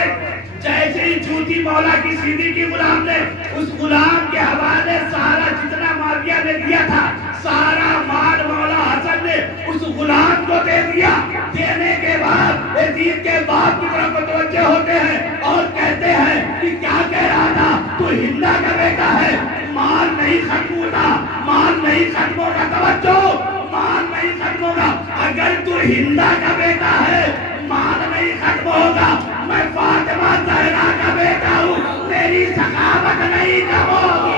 جیسے ہی جوتی مولا کی سیدھی کی غلام نے، اس غلام کے حوالے سارا جتنا معاویہ نے دیا تھا، سارا مال مولا حسن نے اس غلام کو دے دیا۔ دینے کے بعد یزید کے باپ کی طرف متوجہ ہوتے ہیں اور کہتے ہیں کہ کیا کہہ رہا تھا؟ تو ہندا کا بیٹا ہے، مال نہیں ختم ہوتا، مال نہیں ختم ہوگا۔ توجہ، مال نہیں ختم ہوگا۔ اگر تو ہندا کا بیٹا ہے، مال نہیں ختم ہوگا۔ میں فاطمہ زہرا کا بیٹا ہوں، میری ثقافت نہیں کم ہوگی۔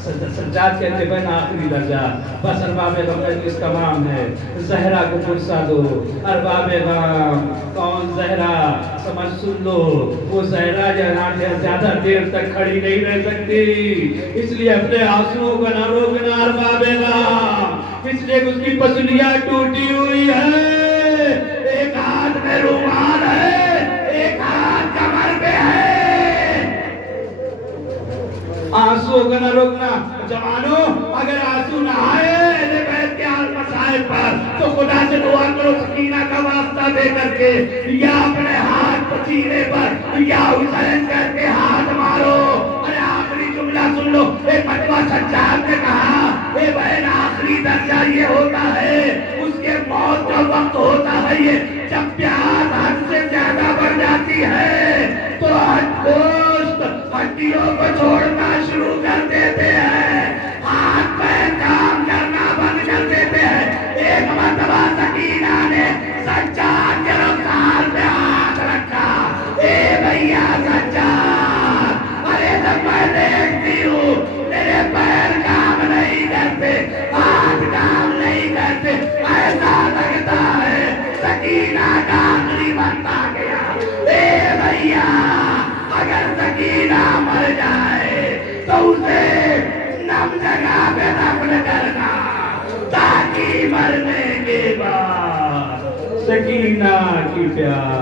سجاد کہتے بہن آخری درجہ بس ارباب غم مجلس تمام ہے زہرا کو پرسا دو ارباب غم کون زہرا سمجھ سن لو وہ زہرا زیادہ دیر تک کھڑی نہیں رہ سکتی اس لیے اپنے آنسوؤں کو نہ روکنا ارباب غم اس لیے اس کی پسلیاں ٹوٹی ہوئی ہے ایک ہاتھ میں رومال ہے ایک ہاتھ کمر پہ ہے آنسو کا نہ روکنا جوانوں اگر آنسو نہ آئے اہل بیت کے حال مسائل پر تو خدا سے دعا کرو سکینہ کا واسطہ دے کر کے یا اپنے ہاتھ پسینے پر یا حسین کر کے ہاتھ مارو ارے آخری جملہ سن لو ایک مرتبہ سجاد نے کہا اے بہن آخری درجہ یہ ہوتا ہے اس کے موت کا وقت ہوتا ہے یہ جب پیاس حد سے زیادہ بڑھ جاتی ہے تو گوشت ہڈیوں کو چھوڑنا شروع کر دیتے ہیں ہاتھ پیر کام کرنا بند کر دیتے ہیں ایک مرتبہ سکینہ نے سجاد کے رخسار پہ ہاتھ رکھا اے بھیا سجاد ارے جب میں دیکھتی ہوں میرے پیر کام نہیں کرتے ہاتھ کام نہیں کرتے ایسا لگتا ہے سکینہ کا آخری وقت آ گیا اے بھیا اگر سکینہ مر جائے تو اسے نم جگہ پہ دفن کرنا تاکہ مرنے کے بعد سکینہ کی پیار